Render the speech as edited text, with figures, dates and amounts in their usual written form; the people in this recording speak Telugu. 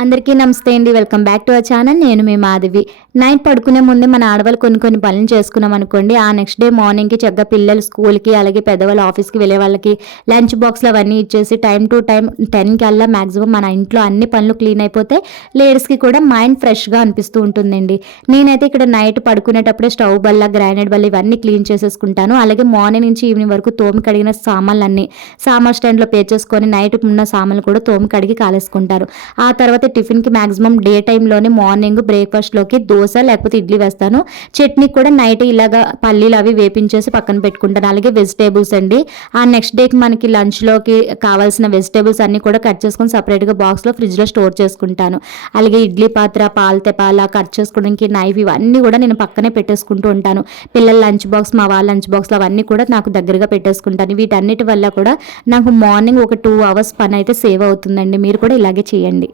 అందరికీ నమస్తే అండి. Welcome back to our channel. నేను మీ మాధవి. నైట్ పడుకునే ముందే మన ఆడవాళ్ళు కొన్ని పనులు చేసుకున్నాం అనుకోండి, ఆ నెక్స్ట్ డే మార్నింగ్కి చక్కగా పిల్లలు స్కూల్కి అలాగే పెద్దవాళ్ళు ఆఫీస్కి వెళ్ళే వాళ్ళకి లంచ్ బాక్స్లు అవన్నీ ఇచ్చేసి టైం టు టైం 10 కల్లా మ్యాక్సిమం మన ఇంట్లో అన్ని పనులు క్లీన్ అయిపోతే లేడీస్కి కూడా మైండ్ ఫ్రెష్గా అనిపిస్తూ ఉంటుందండి. నేనైతే ఇక్కడ నైట్ పడుకునేటప్పుడే స్టవ్ బల్ల, గ్రైనేడ్ బల్ల ఇవన్నీ క్లీన్ చేసేసుకుంటాను. అలాగే మార్నింగ్ నుంచి ఈవినింగ్ వరకు తోమి కడిగిన సామాన్లన్నీ సామాన్ స్టాండ్లో పేర్చేసుకొని నైట్ ఉన్న సామాన్లు కూడా తోమి కడిగి కాలేసుకుంటారు. ఆ తర్వాత టిఫిన్కి మాక్సిమం డే టైంలోనే మార్నింగ్ బ్రేక్ఫాస్ట్లోకి దోశ లేకపోతే ఇడ్లీ వేస్తాను. చట్నీ కూడా నైట్ ఇలాగా పల్లీలు అవి వేపించేసి పక్కన పెట్టుకుంటాను. అలాగే వెజిటేబుల్స్ అండి, ఆ నెక్స్ట్ డేకి మనకి లంచ్లోకి కావాల్సిన వెజిటేబుల్స్ అన్నీ కూడా కట్ చేసుకొని సపరేట్గా బాక్స్లో ఫ్రిడ్జ్లో స్టోర్ చేసుకుంటాను. అలాగే ఇడ్లీ పాత్ర, పాల తెపాల, కట్ చేసుకోవడానికి నైఫ్ ఇవన్నీ కూడా నేను పక్కనే పెట్టేసుకుంటూ ఉంటాను. పిల్లల లంచ్ బాక్స్, మా వాళ్ళ లంచ్ బాక్స్లో అవన్నీ కూడా నాకు దగ్గరగా పెట్టేసుకుంటాను. వీటన్నిటి వల్ల కూడా నాకు మార్నింగ్ ఒక 2 అవర్స్ పని అయితే సేవ్ అవుతుందండి. మీరు కూడా ఇలాగే చేయండి.